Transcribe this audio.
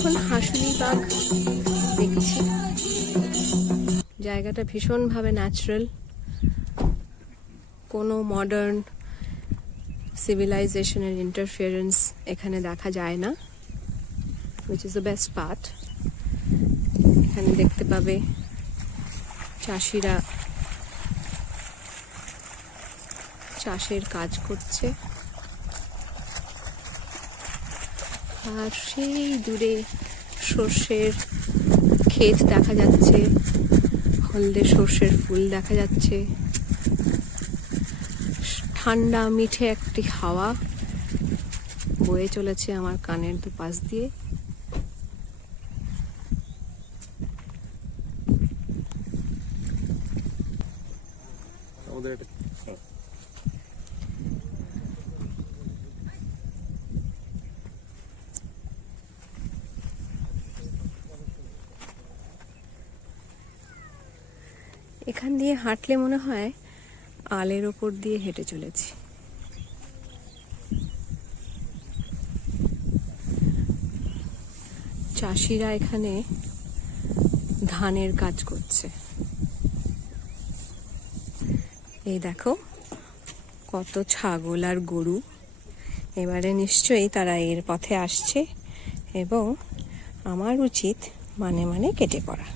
এখন হাসুলিবাগ দেখছি। জায়গাটা ভীষণভাবে ন্যাচারাল, কোনো মডার্ন সিভিলাইজেশনের ইন্টারফিয়ারেন্স এখানে দেখা যায় না, which is the best part. এখানে দেখতে পাবে চাষিরা চাষের কাজ করছে, আর সেই দূরে সর্ষের ক্ষেত দেখা যাচ্ছে, হলদে সর্ষের ফুল দেখা যাচ্ছে। ঠান্ডা মিঠে একটি হাওয়া বয়ে চলেছে আমার কানের দুপাশ দিয়ে। এখান দিয়ে হাঁটলে মনে হয় আলের ওপর দিয়ে হেঁটে চলেছি। চাষিরা এখানে ধানের কাজ করছে। এই দেখো কত ছাগল আর গরু, এবারে নিশ্চয়ই তারা এর পথে আসছে এবং আমার উচিত মানে কেটে পড়া।